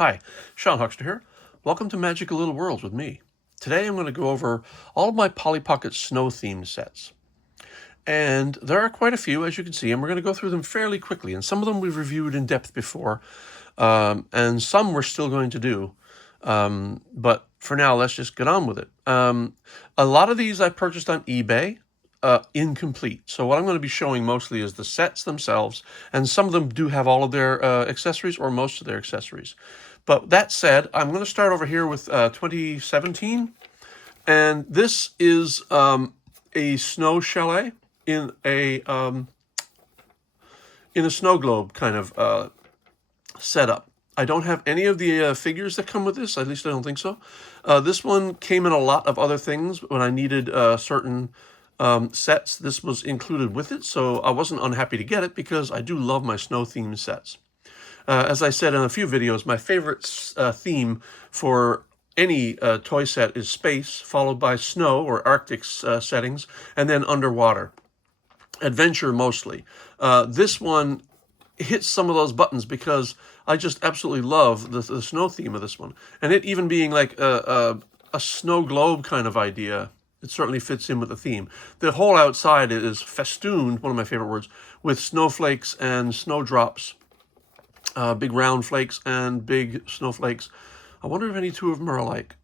Hi, Sean Huckster here. Welcome to Magical Little Worlds with me. Today I'm going to go over all of my Polly Pocket snow-themed sets. And there are quite a few, as you can see, and we're going to go through them fairly quickly. And some of them we've reviewed in depth before, and some we're still going to do. But for now, let's just get on with it. A lot of these I purchased on eBay, incomplete. So what I'm going to be showing mostly is the sets themselves, and some of them do have all of their accessories or most of their accessories. But that said, I'm going to start over here with 2017, and this is a snow chalet in a snow globe kind of setup. I don't have any of the figures that come with this, at least I don't think so. This one came in a lot of other things when I needed certain sets. This was included with it, so I wasn't unhappy to get it because I do love my snow-themed sets. As I said in a few videos, my favorite theme for any toy set is space, followed by snow or Arctic settings, and then underwater. Adventure mostly. This one hits some of those buttons because I just absolutely love the snow theme of this one. And it even being like a snow globe kind of idea, it certainly fits in with the theme. The whole outside is festooned, one of my favorite words, with snowflakes and snowdrops. Big round flakes and big snowflakes. I wonder if any two of them are alike.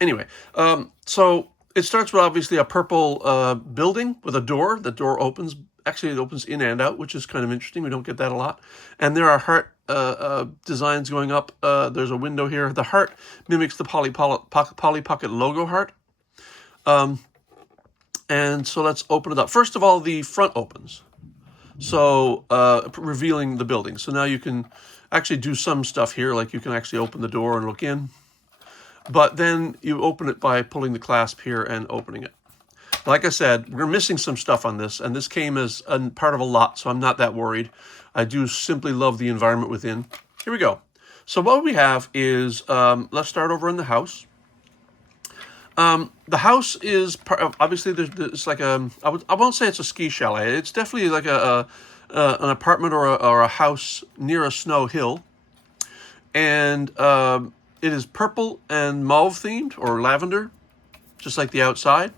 Anyway, so it starts with obviously a purple building with a door. The door opens. Actually, it opens in and out, which is kind of interesting. We don't get that a lot. And there are heart designs going up. There's a window here. The heart mimics the Polly Pocket logo heart. And so let's open it up. First of all, the front opens. So revealing the building. So now you can actually do some stuff here, like you can actually open the door and look in. But then you open it by pulling the clasp here and opening it. Like I said, we're missing some stuff on this, and this came as a part of a lot, so I'm not that worried. I do simply love the environment within. Here we go. So what we have is, let's start over in the house. The house is obviously it's like I won't say it's a ski chalet. It's definitely like an apartment or a house near a snow hill, and it is purple and mauve themed or lavender, just like the outside,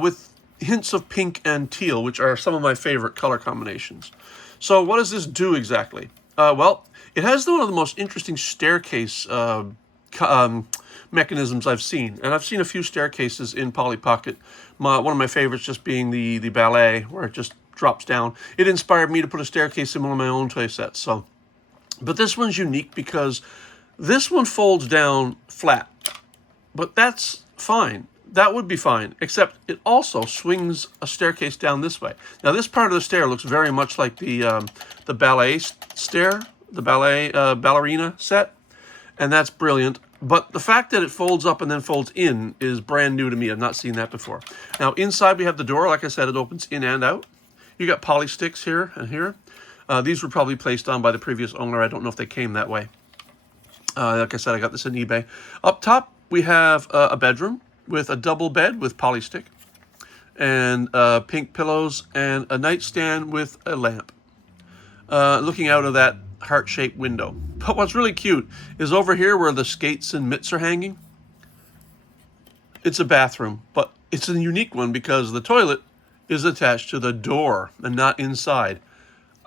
with hints of pink and teal, which are some of my favorite color combinations. So what does this do exactly? Well, it has one of the most interesting staircase mechanisms I've seen. And I've seen a few staircases in Polly Pocket. One of my favorites just being the ballet, where it just drops down. It inspired me to put a staircase in one of my own toy sets. But this one's unique because this one folds down flat. But that's fine. That would be fine, except it also swings a staircase down this way. Now, this part of the stair looks very much like the ballet stair, the ballet ballerina set, and that's brilliant. But the fact that it folds up and then folds in is brand new to me. I've not seen that before. Now, inside we have the door. Like I said, it opens in and out. You got poly sticks here and here. These were probably placed on by the previous owner. I don't know if they came that way. Like I said, I got this on eBay. Up top, we have a bedroom with a double bed with poly stick and pink pillows and a nightstand with a lamp. Looking out of that heart-shaped window. But what's really cute is over here where the skates and mitts are hanging, it's a bathroom, but it's a unique one because the toilet is attached to the door and not inside.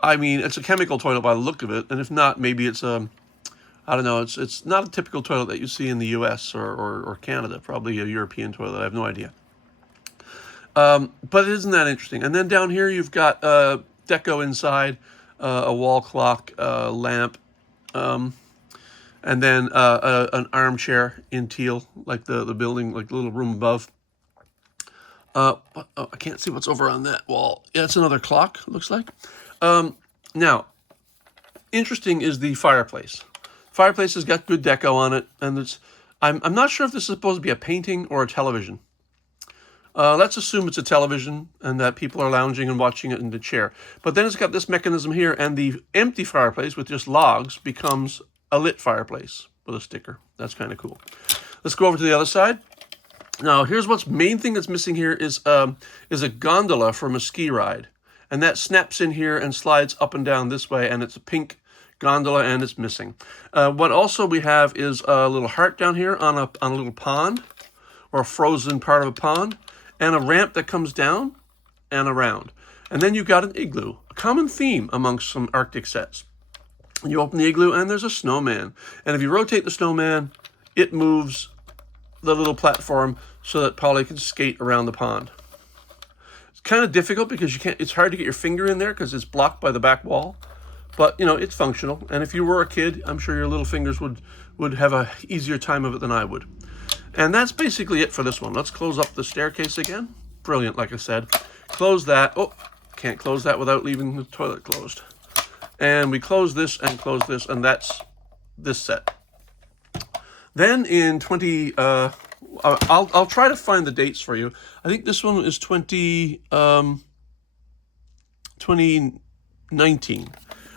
I mean, it's a chemical toilet by the look of it, and if not, maybe it's I don't know, it's not a typical toilet that you see in the US or Canada, probably a European toilet, I have no idea. But isn't that interesting? And then down here you've got deco inside, a wall clock, lamp, and then an armchair in teal, like the building, like the little room above. I can't see what's over on that wall. Yeah, it's another clock, looks like. Now, interesting is the fireplace. Fireplace has got good deco on it, and I'm not sure if this is supposed to be a painting or a television. Let's assume it's a television and that people are lounging and watching it in the chair. But then it's got this mechanism here, and the empty fireplace with just logs becomes a lit fireplace with a sticker. That's kind of cool. Let's go over to the other side. Now, here's what's main thing that's missing here is a gondola from a ski ride. And that snaps in here and slides up and down this way, and it's a pink gondola, and it's missing. What also we have is a little heart down here on a little pond, or a frozen part of a pond, and a ramp that comes down and around. And then you've got an igloo, a common theme amongst some Arctic sets. You open the igloo and there's a snowman. And if you rotate the snowman, it moves the little platform so that Polly can skate around the pond. It's kind of difficult because it's hard to get your finger in there because it's blocked by the back wall. But, you know, it's functional. And if you were a kid, I'm sure your little fingers would have a easier time of it than I would. And that's basically it for this one. Let's close up the staircase again. Brilliant, like I said. Close that. Oh, can't close that without leaving the toilet closed. And we close this, and that's this set. Then in I'll try to find the dates for you. I think this one is 2019.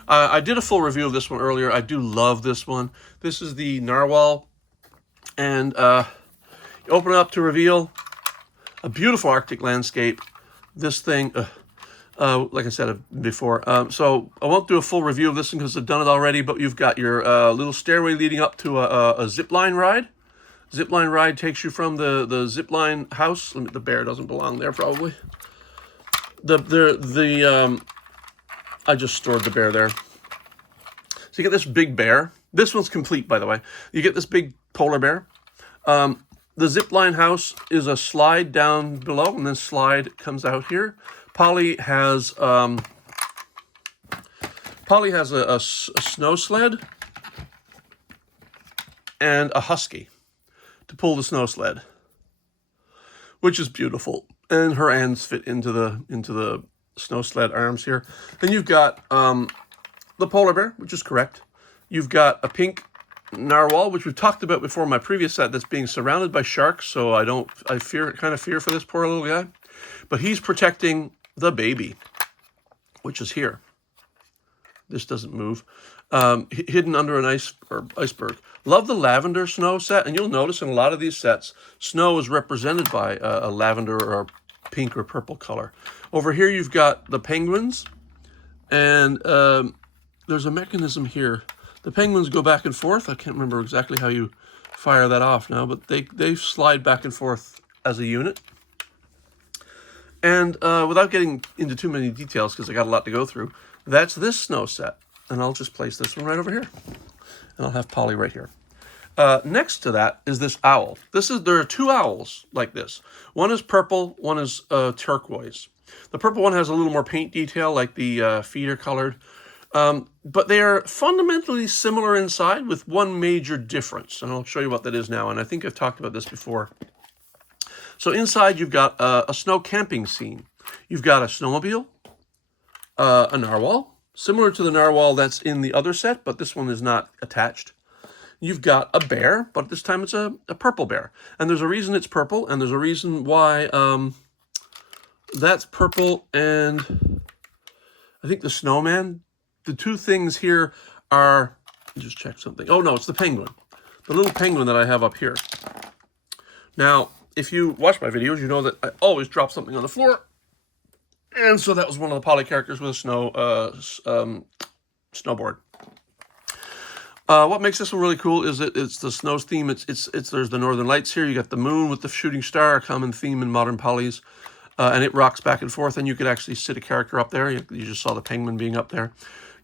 I did a full review of this one earlier. I do love this one. This is the narwhal, and you open it up to reveal a beautiful Arctic landscape. This thing, like I said before, so I won't do a full review of this one because I've done it already, but you've got your little stairway leading up to a zip line ride. Zip line ride takes you from the zip line house. The bear doesn't belong there, probably. I just stored the bear there. So you get this big bear. This one's complete, by the way. You get this big polar bear. The zip line house is a slide down below, and then slide comes out here. Polly has a snow sled and a husky to pull the snow sled, which is beautiful. And her ends fit into the snow sled arms here. Then you've got the polar bear, which is correct. You've got a pink narwhal, which we've talked about before in my previous set, that's being surrounded by sharks, so I kind of fear for this poor little guy. But he's protecting the baby, which is here. This doesn't move. Hidden under an iceberg. Love the lavender snow set, and you'll notice in a lot of these sets, snow is represented by a lavender or a pink or purple color. Over here you've got the penguins, and there's a mechanism here. The penguins go back and forth. I can't remember exactly how you fire that off now, but they slide back and forth as a unit. And without getting into too many details, because I got a lot to go through, that's this snow set. And I'll just place this one right over here. And I'll have Polly right here. Next to that is this owl. There are two owls like this. One is purple, one is turquoise. The purple one has a little more paint detail, like the feet are colored. But they are fundamentally similar inside with one major difference. And I'll show you what that is now. And I think I've talked about this before. So inside you've got a snow camping scene. You've got a snowmobile, a narwhal, similar to the narwhal that's in the other set, but this one is not attached. You've got a bear, but this time it's a purple bear. And there's a reason it's purple, and there's a reason why that's purple, and I think the snowman. The two things here are, let me just check something. Oh no, it's the penguin. The little penguin that I have up here. Now, if you watch my videos, you know that I always drop something on the floor. And so that was one of the Polly characters with a snowboard. What makes this one really cool is that it's the snow theme. There's the Northern Lights here. You got the moon with the shooting star, a common theme in modern Pollys. And it rocks back and forth, and you could actually sit a character up there. You just saw the penguin being up there.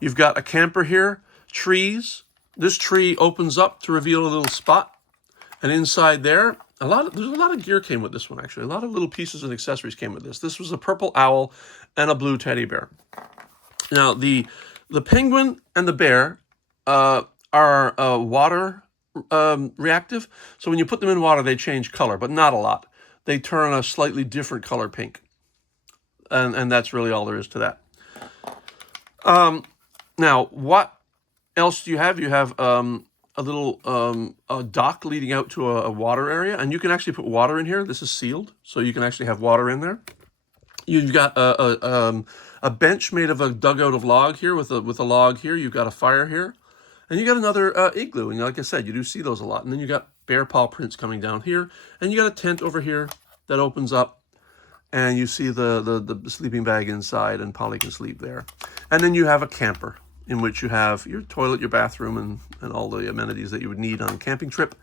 You've got a camper here, trees. This tree opens up to reveal a little spot. And inside there, there's a lot of gear came with this one, actually. A lot of little pieces and accessories came with this. This was a purple owl and a blue teddy bear. Now, the penguin and the bear are water reactive. So when you put them in water, they change color, but not a lot. They turn a slightly different color pink. And that's really all there is to that. Now, what else do you have? You have a little dock leading out to a water area, and you can actually put water in here. This is sealed, so you can actually have water in there. You've got a bench made of a dugout of log here with a log here. You've got a fire here, and you got another igloo. And like I said, you do see those a lot. And then you got bear paw prints coming down here, and you got a tent over here that opens up. And you see the sleeping bag inside, and Polly can sleep there. And then you have a camper. in which you have your toilet, your bathroom, and all the amenities that you would need on a camping trip.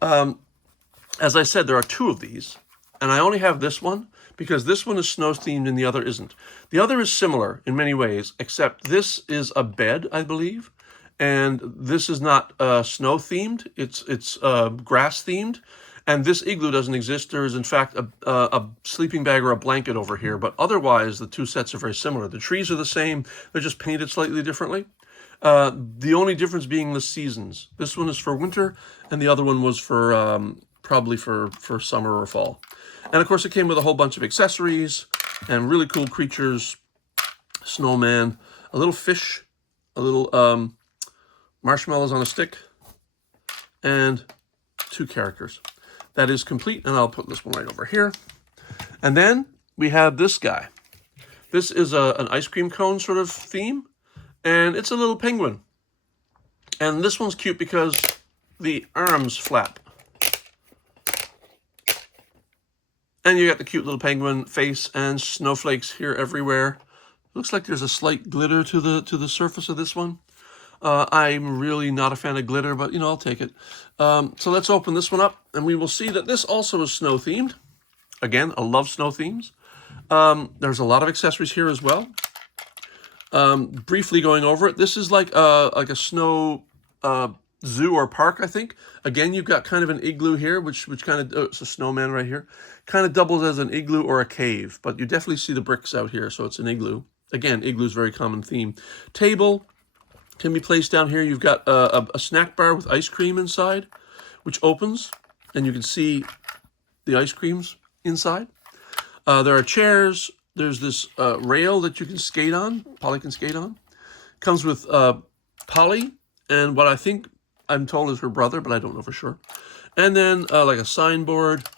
As I said, there are 2 of these, and I only have this one because this one is snow-themed and the other isn't. The other is similar in many ways, except this is a bed, I believe, and this is not snow-themed. It's grass-themed, and this igloo doesn't exist. There is, in fact, a sleeping bag or a blanket over here, but otherwise, the 2 sets are very similar. The trees are the same. They're just painted slightly differently. The only difference being the seasons. This one is for winter, and the other one was for probably for summer or fall. And of course, it came with a whole bunch of accessories and really cool creatures, snowman, a little fish, a little marshmallows on a stick, and 2 characters. That is complete, and I'll put this one right over here. And then we have this guy. This is an ice cream cone sort of theme, and it's a little penguin. And this one's cute because the arms flap. And you got the cute little penguin face and snowflakes here everywhere. Looks like there's a slight glitter to the surface of this one. I'm really not a fan of glitter, but, I'll take it. So let's open this one up, and we will see that this also is snow-themed. Again, I love snow themes. There's a lot of accessories here as well. Briefly going over it, this is like a snow zoo or park, I think. Again, you've got kind of an igloo here, which kind of, it's a snowman right here. Kind of doubles as an igloo or a cave, but you definitely see the bricks out here, so it's an igloo. Again, igloo is a very common theme. Table can be placed down here. You've got a snack bar with ice cream inside, which opens, and you can see the ice creams inside. There are chairs. There's this rail that you can skate on. Polly can skate on. Comes with Polly and what I think I'm told is her brother, but I don't know for sure. And then like a signboard.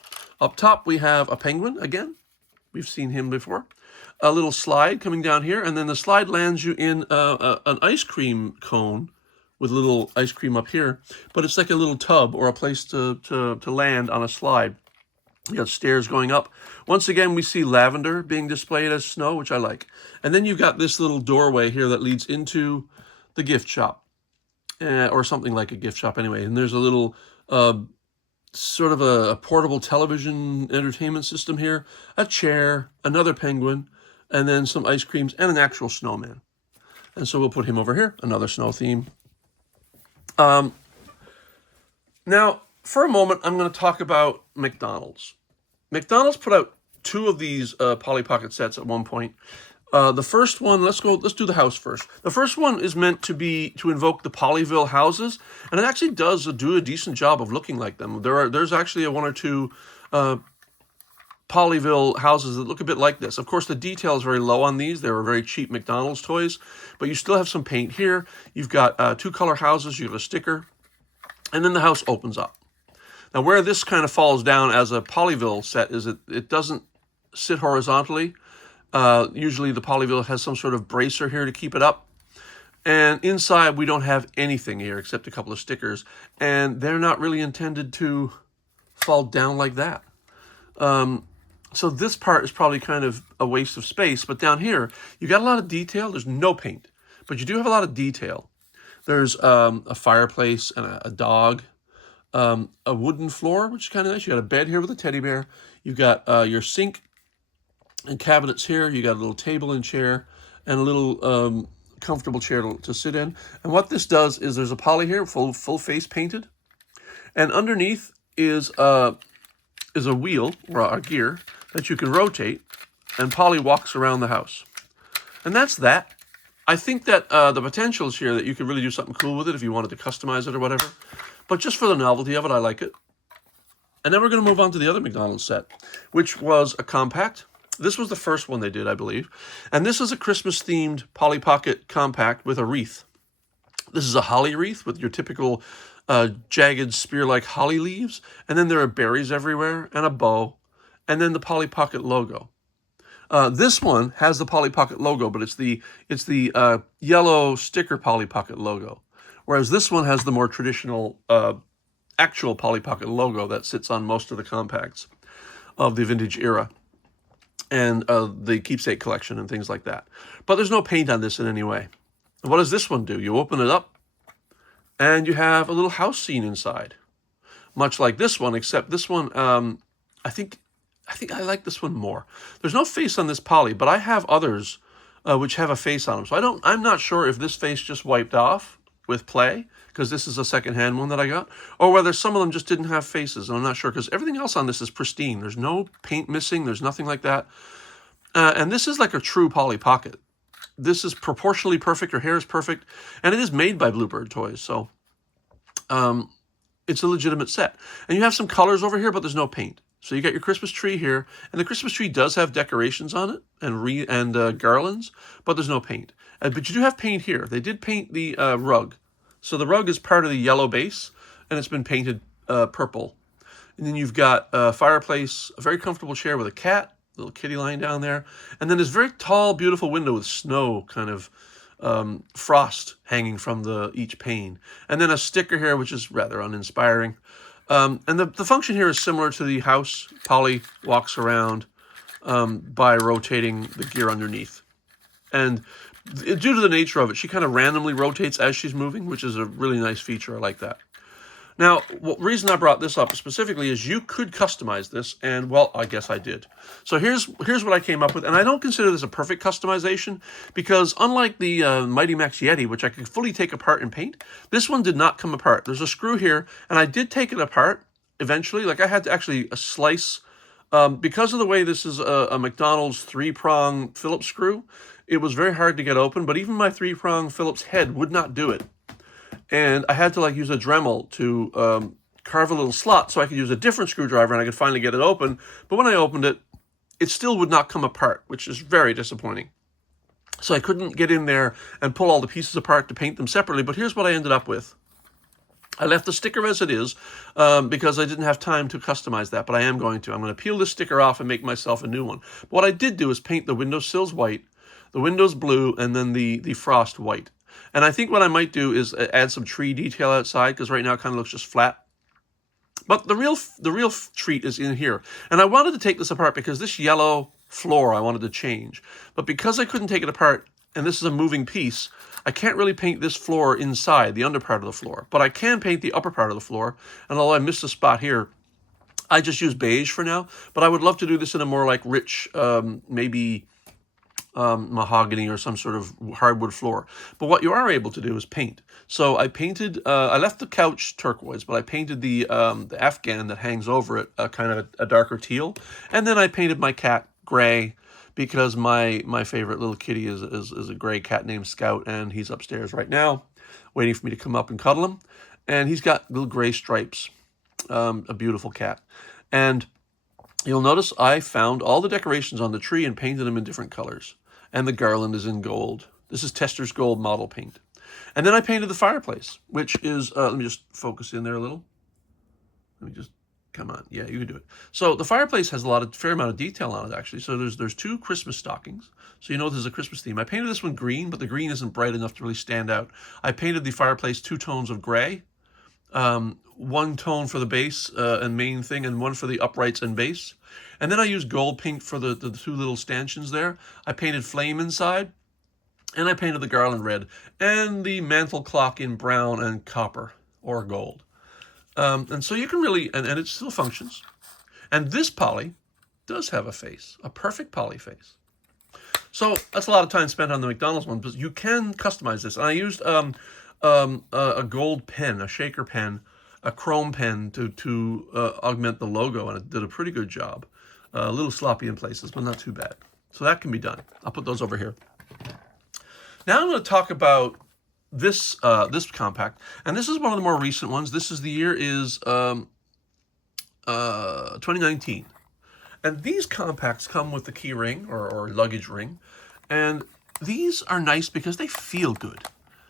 Up top we have a penguin again. We've seen him before. A little slide coming down here, and then the slide lands you in an ice cream cone with a little ice cream up here. But it's like a little tub or a place to land on a slide. You got stairs going up. Once again, we see lavender being displayed as snow, which I like. And then you've got this little doorway here that leads into the gift shop, or something like a gift shop anyway. And there's a little sort of a portable television entertainment system here, a chair, another penguin, and then some ice creams and an actual snowman. And so we'll put him over here, another snow theme. Now, for a moment, I'm going to talk about McDonald's. McDonald's put out 2 of these Polly Pocket sets at one point. The first one, let's do the house first. The first one is meant to invoke the Polyville houses, and it actually does do a decent job of looking like them. There's actually 1 or 2 Polyville houses that look a bit like this. Of course, the detail is very low on these. They were very cheap McDonald's toys, but you still have some paint here. You've got 2 color houses. You have a sticker, and then the house opens up. Now, where this kind of falls down as a Polyville set is it doesn't sit horizontally. Usually the Polyville has some sort of bracer here to keep it up. And inside, we don't have anything here except a couple of stickers. And they're not really intended to fall down like that. So this part is probably kind of a waste of space. But down here, you got a lot of detail. There's no paint, but you do have a lot of detail. There's a fireplace and a dog. A wooden floor, which is kind of nice. You got a bed here with a teddy bear. You've got your sink and cabinets here. You got a little table and chair and a little comfortable chair to sit in. And what this does is there's a Polly here, full face painted, and underneath is a wheel or a gear that you can rotate, and Polly walks around the house. And that's that. I think that the potential is here that you could really do something cool with it if you wanted to customize it or whatever. But just for the novelty of it, I like it. And then we're going to move on to the other McDonald's set, which was a compact. This was the first one they did, I believe. And this is a Christmas-themed Polly Pocket compact with a wreath. This is a holly wreath with your typical jagged spear-like holly leaves. And then there are berries everywhere and a bow. And then the Polly Pocket logo. This one has the Polly Pocket logo, but it's the yellow sticker Polly Pocket logo. Whereas this one has the more traditional actual Polly Pocket logo that sits on most of the compacts of the vintage era and the keepsake collection and things like that. But there's no paint on this in any way. What does this one do? You open it up, and you have a little house scene inside, much like this one, except this one, I think I like this one more. There's no face on this poly, but I have others which have a face on them. So I'm not sure if this face just wiped off with play, because this is a secondhand one that I got, or whether some of them just didn't have faces. And I'm not sure, because everything else on this is pristine. There's no paint missing. There's nothing like that. And this is like a true Polly Pocket. This is proportionally perfect. Her hair is perfect. And it is made by Bluebird Toys. So it's a legitimate set. And you have some colors over here, but there's no paint. So you got your Christmas tree here. And the Christmas tree does have decorations on it and garlands, but there's no paint. But you do have paint here. They did paint the rug. So the rug is part of the yellow base, and it's been painted purple. And then you've got a fireplace, a very comfortable chair with a cat, little kitty lying down there. And then this very tall, beautiful window with snow, kind of frost hanging from each pane. And then a sticker here, which is rather uninspiring. And the function here is similar to the house. Polly walks around by rotating the gear underneath. And due to the nature of it, she kind of randomly rotates as she's moving, which is a really nice feature. I like that. Now, the reason I brought this up specifically is you could customize this, and, well, I guess I did. So here's what I came up with, and I don't consider this a perfect customization, because unlike the Mighty Max Yeti, which I could fully take apart and paint, this one did not come apart. There's a screw here, and I did take it apart eventually. Like, I had to actually slice, because of the way this is a McDonald's 3-prong Phillips screw, it was very hard to get open, but even my 3-prong Phillips head would not do it. And I had to use a Dremel to carve a little slot so I could use a different screwdriver and I could finally get it open. But when I opened it, it still would not come apart, which is very disappointing. So I couldn't get in there and pull all the pieces apart to paint them separately. But here's what I ended up with. I left the sticker as it is because I didn't have time to customize that, but I am going to. I'm going to peel this sticker off and make myself a new one. But what I did do is paint the windowsills white, the windows blue, and then the frost white. And I think what I might do is add some tree detail outside, because right now it kind of looks just flat. But the real treat is in here. And I wanted to take this apart because this yellow floor I wanted to change. But because I couldn't take it apart, and this is a moving piece, I can't really paint this floor inside, the under part of the floor. But I can paint the upper part of the floor. And although I missed a spot here, I just use beige for now. But I would love to do this in a more rich, maybe mahogany or some sort of hardwood floor. But what you are able to do is paint. So I painted, I left the couch turquoise, but I painted the Afghan that hangs over it kind of a darker teal. And then I painted my cat gray, because my favorite little kitty is a gray cat named Scout, and he's upstairs right now waiting for me to come up and cuddle him. And he's got little gray stripes, a beautiful cat. And you'll notice I found all the decorations on the tree and painted them in different colors. And the garland is in gold. This is Tester's Gold model paint. And then I painted the fireplace, which is, let me just focus in there a little. Let me just, come on. Yeah, you can do it. So the fireplace has fair amount of detail on it, actually. So there's 2 Christmas stockings. So you know there's a Christmas theme. I painted this one green, but the green isn't bright enough to really stand out. I painted the fireplace 2 tones of gray. 1 tone for the base and main thing, and 1 for the uprights and base. And then I used gold paint for the 2 little stanchions there. I painted flame inside, and I painted the garland red, and the mantle clock in brown and copper or gold. And so you can really, and it still functions. And this Polly does have a face, a perfect Polly face. So that's a lot of time spent on the McDonald's one, but you can customize this. And I used a gold pen, a shaker pen, a chrome pen to augment the logo, and it did a pretty good job. A little sloppy in places, but not too bad. So that can be done. I'll put those over here. Now I'm going to talk about this compact, and this is one of the more recent ones. The year is 2019, and these compacts come with the key ring or luggage ring, and these are nice because they feel good.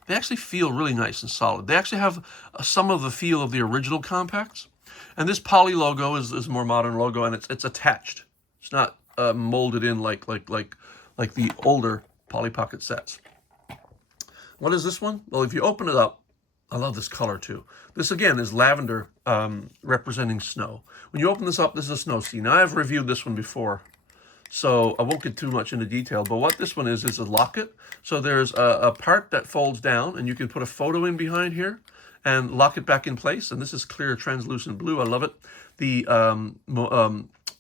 They actually feel really nice and solid. They actually have some of the feel of the original compacts. And this Polly logo is a more modern logo, and it's attached. It's not molded in like the older Polly Pocket sets. What is this one? Well, if you open it up, I love this color too. This again is lavender representing snow. When you open this up, this is a snow scene. Now I've reviewed this one before, So I won't get too much into detail, but what this one is a locket. So there's a part that folds down, and you can put a photo in behind here and lock it back in place. And this is clear, translucent blue. I love it. The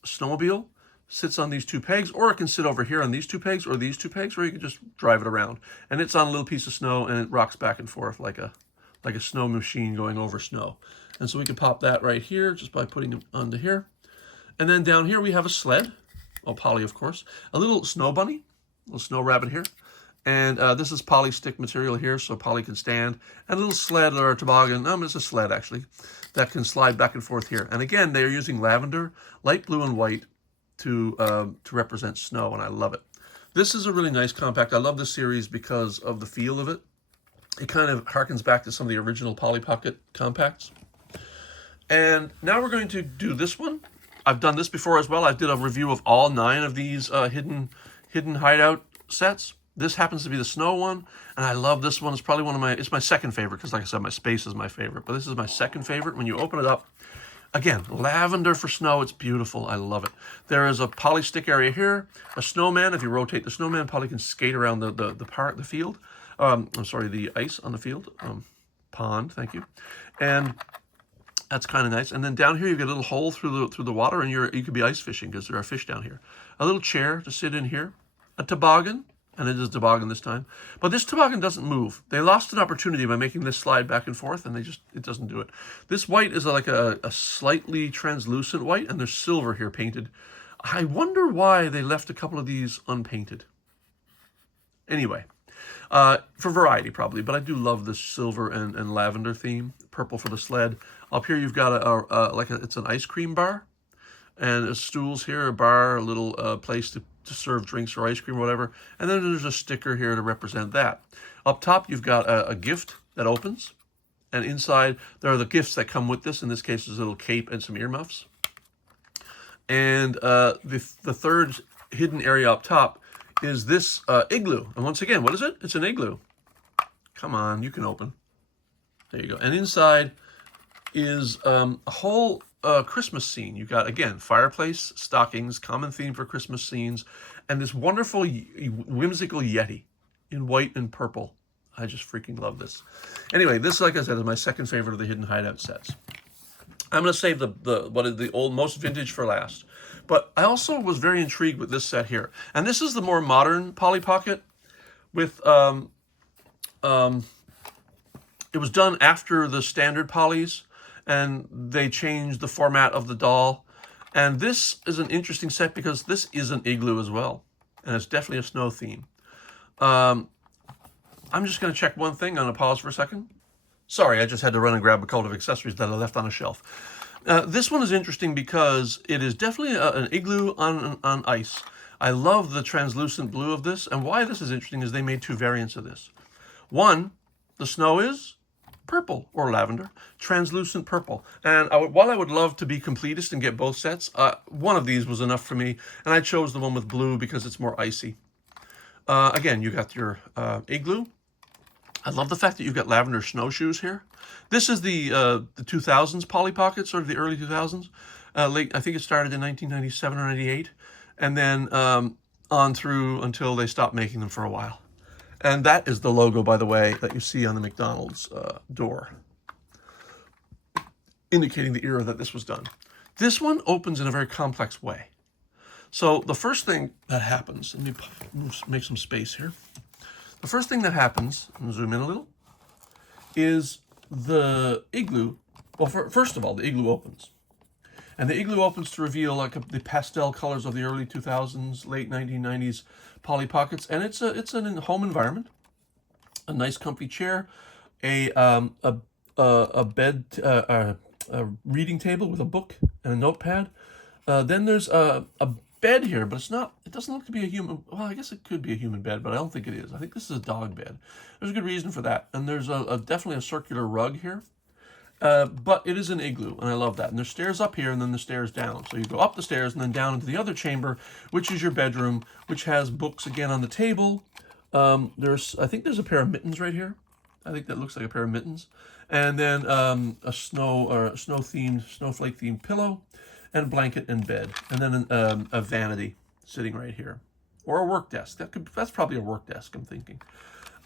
snowmobile sits on these two pegs, or it can sit over here on these two pegs, or these two pegs, or you can just drive it around. And it's on a little piece of snow, and it rocks back and forth like a snow machine going over snow. And so we can pop that right here just by putting it onto here. And then down here we have a sled. Oh, poly, of course. A little snow bunny, a little snow rabbit here. And this is poly stick material here, so poly can stand. And a little sled or a toboggan, it's a sled actually, that can slide back and forth here. And again, they're using lavender, light blue, and white to represent snow, and I love it. This is a really nice compact. I love this series because of the feel of it. It kind of harkens back to some of the original Polly Pocket compacts. And now we're going to do this one. I've done this before as well. I did a review of all 9 of these hidden hideout sets. This happens to be the snow one, and I love this one. It's probably it's my second favorite, because like I said, my space is my favorite, but this is my second favorite. When you open it up, again, lavender for snow, it's beautiful. I love it. There is a poly stick area here, a snowman. If you rotate the snowman, Polly can skate around the field. I'm sorry, the ice on the field. Pond, thank you. And that's kind of nice. And then down here, you've got a little hole through the water, and you could be ice fishing because there are fish down here. A little chair to sit in here. A toboggan, and it is a toboggan this time. But this toboggan doesn't move. They lost an opportunity by making this slide back and forth, and it doesn't do it. This white is like a slightly translucent white, and there's silver here painted. I wonder why they left a couple of these unpainted. Anyway, for variety probably, but I do love this silver and lavender theme. Purple for the sled. Up here you've got it's an ice cream bar, and there's stools here, a bar, a little place to serve drinks or ice cream or whatever. And then there's a sticker here to represent that. Up top you've got a gift that opens, and inside there are the gifts that come with this. In this case, there's a little cape and some earmuffs. And the third hidden area up top is this igloo. And once again, what is it? It's an igloo. Come on, you can open. There you go. And inside is a whole Christmas scene. You got, again, fireplace, stockings, common theme for Christmas scenes, and this wonderful whimsical Yeti in white and purple. I just freaking love this. Anyway, this, like I said, is my second favorite of the hidden hideout sets. I'm going to save the old most vintage for last. But I also was very intrigued with this set here. And this is the more modern Polly Pocket with it was done after the standard Pollys, and they changed the format of the doll. And this is an interesting set because this is an igloo as well, and it's definitely a snow theme. I'm just going to check one thing. I'm going to pause for a second. Sorry, I just had to run and grab a couple of accessories that I left on a shelf. This one is interesting because it is definitely an igloo on ice. I love the translucent blue of this, and why this is interesting is they made 2 variants of this. One, the snow is purple or lavender, translucent purple. And while I would love to be completist and get both sets, one of these was enough for me, and I chose the one with blue because it's more icy. Again, you got your igloo. I love the fact that you've got lavender snowshoes here. This is the 2000s Polly Pocket, sort of the early 2000s. I think it started in 1997 or 98, and then on through until they stopped making them for a while. And that is the logo, by the way, that you see on the McDonald's door, indicating the era that this was done. This one opens in a very complex way. So the first thing that happens, let me make some space here. The first thing that happens, I'm going to zoom in a little, is the igloo. Well, first of all, the igloo opens. And the igloo opens to reveal the pastel colors of the early 2000s, late 1990s Polly Pockets. And it's a home environment, a nice comfy chair, a bed, a reading table with a book and a notepad. Then there's a bed here, but it doesn't look to be a human. Well, I guess it could be a human bed, but I don't think it is. I think this is a dog bed. There's a good reason for that. And there's definitely a circular rug here. But it is an igloo, and I love that. And there's stairs up here, and then the stairs down. So you go up the stairs and then down into the other chamber, which is your bedroom, which has books again on the table. I think there's a pair of mittens right here. I think that looks like a pair of mittens. And then a snowflake-themed pillow, and blanket and bed. And then a vanity sitting right here. Or a work desk. That's probably a work desk, I'm thinking.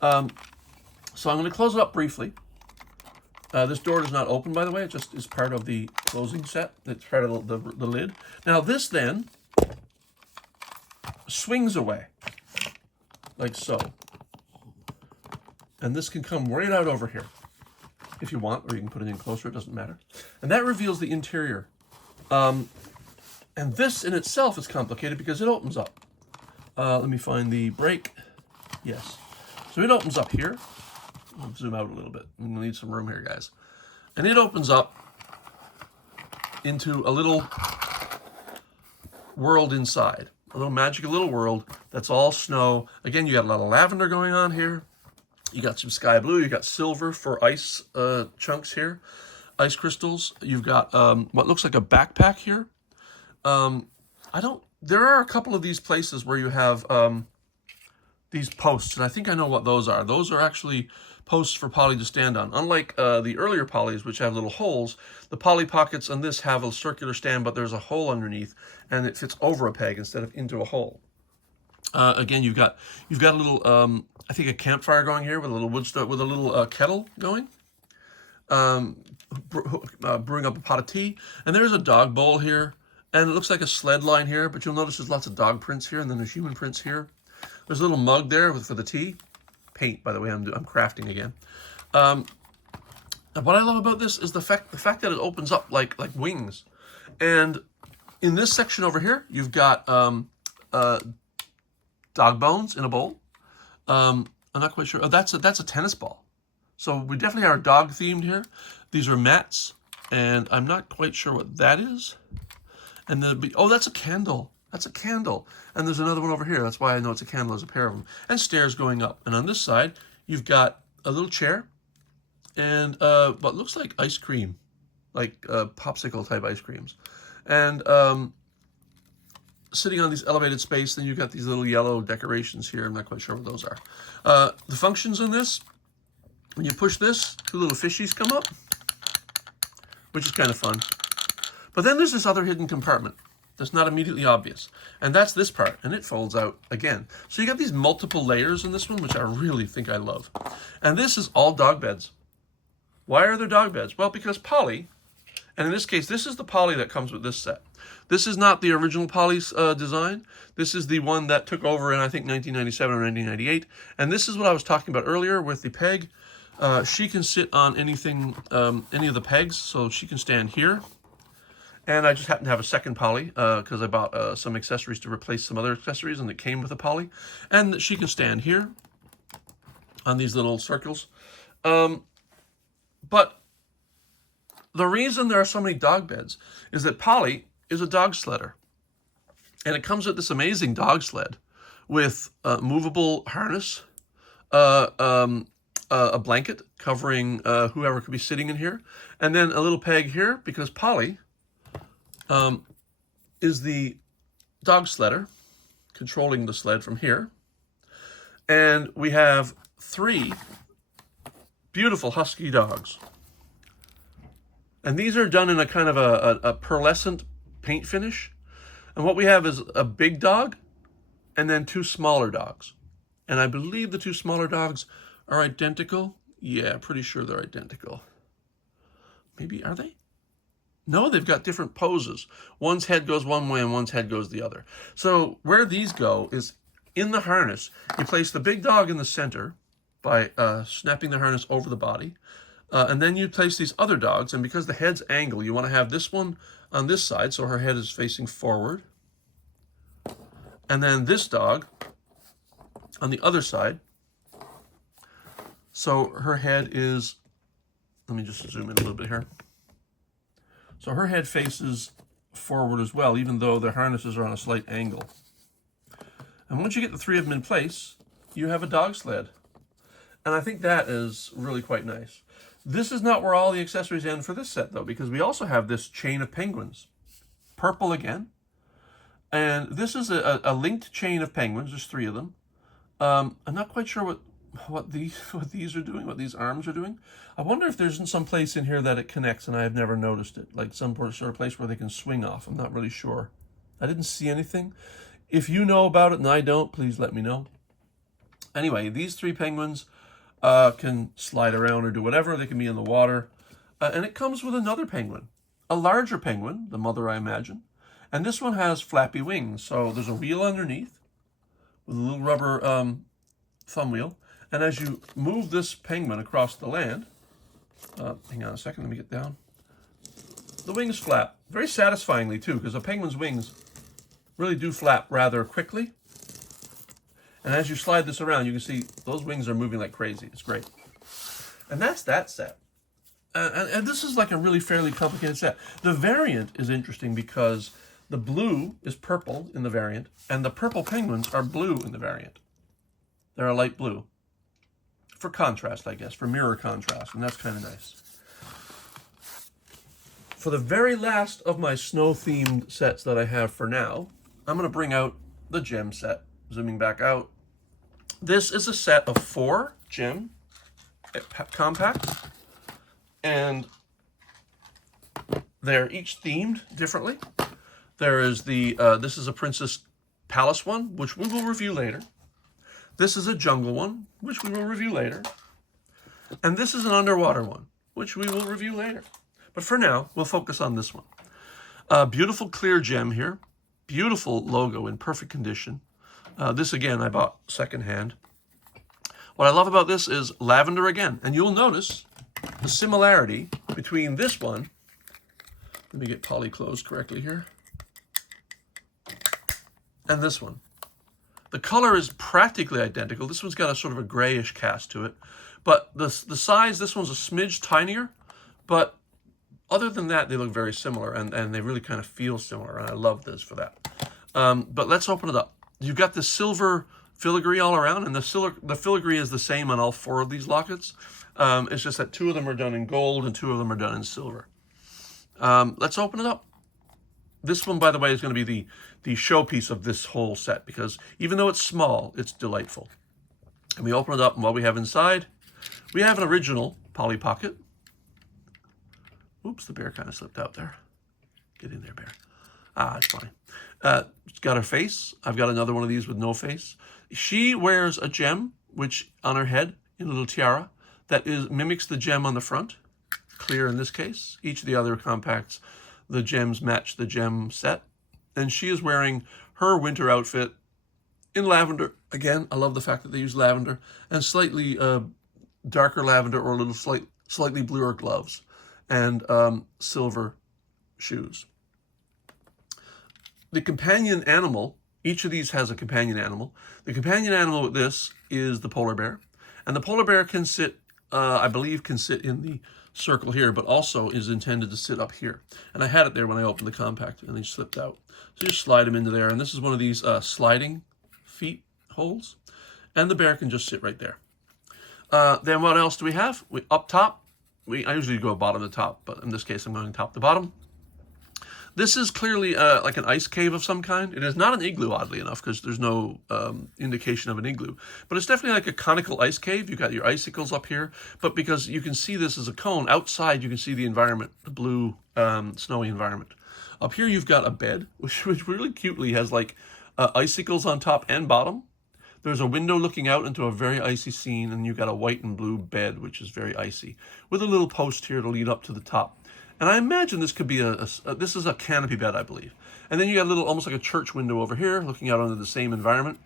So I'm going to close it up briefly. This door does not open, by the way. It just is part of the closing set. It's part of the lid. Now this then swings away, like so. And this can come right out over here, if you want, or you can put it in closer, it doesn't matter. And that reveals the interior. And this in itself is complicated because it opens up. Let me find the brake. Yes. So it opens up here. I'll zoom out a little bit. We need some room here, guys. And it opens up into a little world inside. A little magical little world that's all snow. Again, you got a lot of lavender going on here. You got some sky blue. You got silver for ice chunks here. Ice crystals. You've got what looks like a backpack here. There are a couple of these places where you have these posts, and I think I know what those are. Those are actually posts for Polly to stand on. Unlike the earlier Pollys, which have little holes, the Polly Pockets on this have a circular stand, but there's a hole underneath, and it fits over a peg instead of into a hole. Again, you've got a little, I think a campfire going here with a little wood stove, with a little kettle going, brewing up a pot of tea, and there's a dog bowl here, and it looks like a sled line here, but you'll notice there's lots of dog prints here, and then there's human prints here. There's a little mug there for the tea. Paint, by the way, I'm crafting again. What I love about this is the fact that it opens up like wings. And in this section over here, you've got dog bones in a bowl. I'm not quite sure. Oh, that's a tennis ball. So we definitely are dog themed here. These are mats, and I'm not quite sure what that is. And that's a candle. That's a candle. And there's another one over here. That's why I know it's a candle. There's a pair of them. And stairs going up. And on this side, you've got a little chair and what looks like ice cream, like popsicle type ice creams. And sitting on this elevated space, then you've got these little yellow decorations here. I'm not quite sure what those are. The functions on this, when you push this, two little fishies come up, which is kind of fun. But then there's this other hidden compartment that's not immediately obvious. And that's this part, and it folds out again. So you got these multiple layers in this one, which I really think I love. And this is all dog beds. Why are there dog beds? Well, because Polly, and in this case, this is the Polly that comes with this set. This is not the original Polly's design. This is the one that took over in, I think, 1997 or 1998. And this is what I was talking about earlier with the peg. She can sit on anything, any of the pegs, so she can stand here. And I just happen to have a second Polly because I bought some accessories to replace some other accessories, and it came with a Polly. And she can stand here on these little circles. But the reason there are so many dog beds is that Polly is a dog sledder. And it comes with this amazing dog sled with a movable harness, a blanket covering whoever could be sitting in here, and then a little peg here because Polly is the dog sledder, controlling the sled from here. And we have 3 beautiful husky dogs. And these are done in a kind of a pearlescent paint finish. And what we have is a big dog and then 2 smaller dogs. And I believe the 2 smaller dogs are identical. Yeah, pretty sure they're identical. Maybe, are they? No, they've got different poses. One's head goes one way and one's head goes the other. So where these go is in the harness. You place the big dog in the center by snapping the harness over the body. And then you place these other dogs. And because the head's angle, you want to have this one on this side, so her head is facing forward. And then this dog on the other side. So her head is, let me just zoom in a little bit here. So her head faces forward as well, even though the harnesses are on a slight angle. And once you get the 3 of them in place, you have a dog sled. And I think that is really quite nice. This is not where all the accessories end for this set, though, because we also have this chain of penguins. Purple again. And this is a linked chain of penguins. There's 3 of them. I'm not quite sure what these are doing, what these arms are doing. I wonder if there's some place in here that it connects, and I have never noticed it, like some sort of place where they can swing off. I'm not really sure. I didn't see anything. If you know about it and I don't, please let me know. Anyway, these 3 penguins can slide around or do whatever. They can be in the water. And it comes with another penguin, a larger penguin, the mother I imagine. And this one has flappy wings. So there's a wheel underneath with a little rubber thumb wheel. And as you move this penguin across the land, hang on a second, let me get down. The wings flap, very satisfyingly too, because a penguin's wings really do flap rather quickly. And as you slide this around, you can see those wings are moving like crazy. It's great. And that's that set. And this is like a really fairly complicated set. The variant is interesting because the blue is purple in the variant, and the purple penguins are blue in the variant. They're a light blue. For contrast, I guess, for mirror contrast, and that's kind of nice. For the very last of my snow-themed sets that I have for now, I'm going to bring out the gem set. Zooming back out. This is a set of 4 gem compacts, and they're each themed differently. There is the, this is a Princess Palace one, which we will review later. This is a jungle one, which we will review later. And this is an underwater one, which we will review later. But for now, we'll focus on this one. Beautiful clear gem here. Beautiful logo in perfect condition. This, again, I bought secondhand. What I love about this is lavender again. And you'll notice the similarity between this one. Let me get poly closed correctly here. And this one. The color is practically identical. This one's got a sort of a grayish cast to it. But the size, this one's a smidge tinier. But other than that, they look very similar. And they really kind of feel similar. And I love this for that. But let's open it up. You've got the silver filigree all around, and the filigree is the same on all 4 of these lockets. It's just that 2 of them are done in gold and 2 of them are done in silver. Let's open it up. This one, by the way, is going to be the showpiece of this whole set, because even though it's small, it's delightful. And we open it up, and what we have inside, we have an original Polly Pocket. Oops, the bear kind of slipped out there. Get in there, bear. It's fine. It's got her face. I've got another one of these with no face. She wears a gem, which on her head, in a little tiara, that mimics the gem on the front. Clear in this case. Each of the other compacts, the gems match the gem set. And she is wearing her winter outfit in lavender. Again, I love the fact that they use lavender. And slightly darker lavender or a little slightly bluer gloves. And silver shoes. The companion animal, each of these has a companion animal. The companion animal with this is the polar bear. And the polar bear can sit, I believe, can sit in the circle here, but also is intended to sit up here. And I had it there when I opened the compact, and they slipped out. So you just slide them into there. And this is one of these sliding feet holes. And the bear can just sit right there. Then what else do we have? Up top, I usually go bottom to top, but in this case I'm going top to bottom. This is clearly like an ice cave of some kind. It is not an igloo, oddly enough, because there's no indication of an igloo. But it's definitely like a conical ice cave. You've got your icicles up here. But because you can see this as a cone, outside you can see the environment, the blue, snowy environment. Up here you've got a bed, which really cutely has like icicles on top and bottom. There's a window looking out into a very icy scene, and you've got a white and blue bed, which is very icy, with a little post here to lead up to the top. And I imagine this could be this is a canopy bed, I believe. And then you got a little, almost like a church window over here, looking out onto the same environment.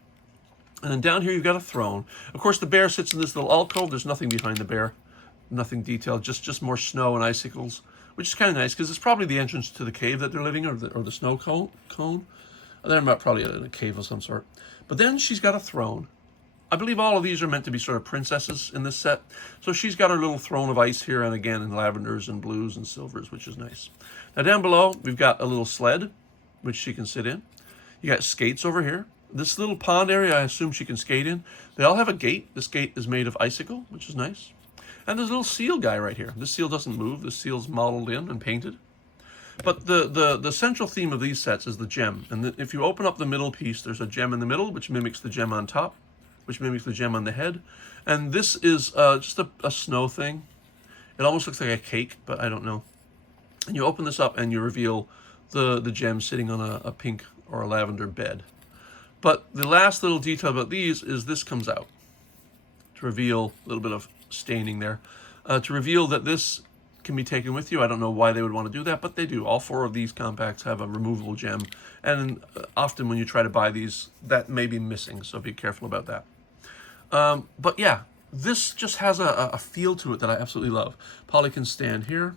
And then down here you've got a throne. Of course, the bear sits in this little alcove. There's nothing behind the bear, nothing detailed, just more snow and icicles, which is kind of nice because it's probably the entrance to the cave that they're living, or the snow cone. They're probably in a cave of some sort. But then she's got a throne. I believe all of these are meant to be sort of princesses in this set. So she's got her little throne of ice here, and again in lavenders and blues and silvers, which is nice. Now down below, we've got a little sled, which she can sit in. You got skates over here. This little pond area, I assume she can skate in. They all have a gate. This gate is made of icicle, which is nice. And there's a little seal guy right here. This seal doesn't move. This seal's modeled in and painted. But the central theme of these sets is the gem. And if you open up the middle piece, there's a gem in the middle, which mimics the gem on top, which mimics the gem on the head. And this is just a snow thing. It almost looks like a cake, but I don't know. And you open this up and you reveal the gem sitting on a pink or a lavender bed. But the last little detail about these is this comes out to reveal a little bit of staining there, to reveal that this can be taken with you. I don't know why they would want to do that, but they do. All 4 of these compacts have a removable gem, and often when you try to buy these, that may be missing, so be careful about that. But yeah, this just has a feel to it that I absolutely love. Polly can stand here,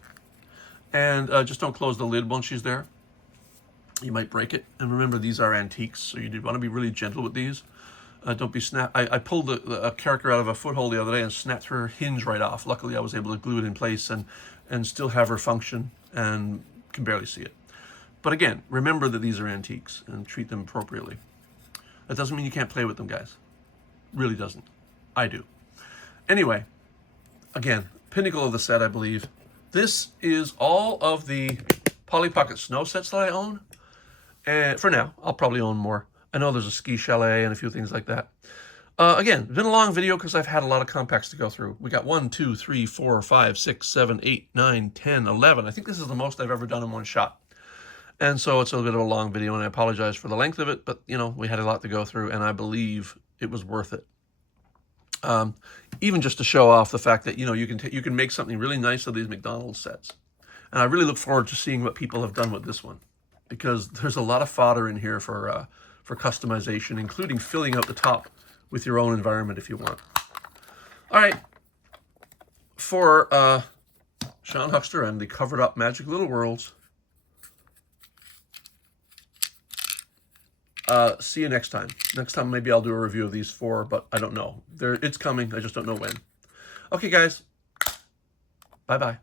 and just don't close the lid once she's there. You might break it. And remember, these are antiques, so you want to be really gentle with these. Don't be I pulled a character out of a foothold the other day and snapped her hinge right off. Luckily, I was able to glue it in place and still have her function, and can barely see it. But again, remember that these are antiques and treat them appropriately. That doesn't mean you can't play with them, guys. Really doesn't. I do. Anyway, again, pinnacle of the set, I believe. This is all of the Polly Pocket Snow sets that I own. And for now, I'll probably own more. I know there's a ski chalet and a few things like that. Again, been a long video because I've had a lot of compacts to go through. We got 1, 2, 3, 4, 5, 6, 7, 8, 9, 10, 11. I think this is the most I've ever done in one shot. And so it's a bit of a long video, and I apologize for the length of it, but, you know, we had a lot to go through, and I believe it was worth it. Even just to show off the fact that, you know, you can make something really nice of these McDonald's sets. And I really look forward to seeing what people have done with this one, because there's a lot of fodder in here for customization, including filling out the top with your own environment if you want. All right, for Sean Huckster and the Covered Up Magic Little Worlds, see you next time. Next time, maybe I'll do a review of these 4, but I don't know. It's coming. I just don't know when. Okay, guys. Bye-bye.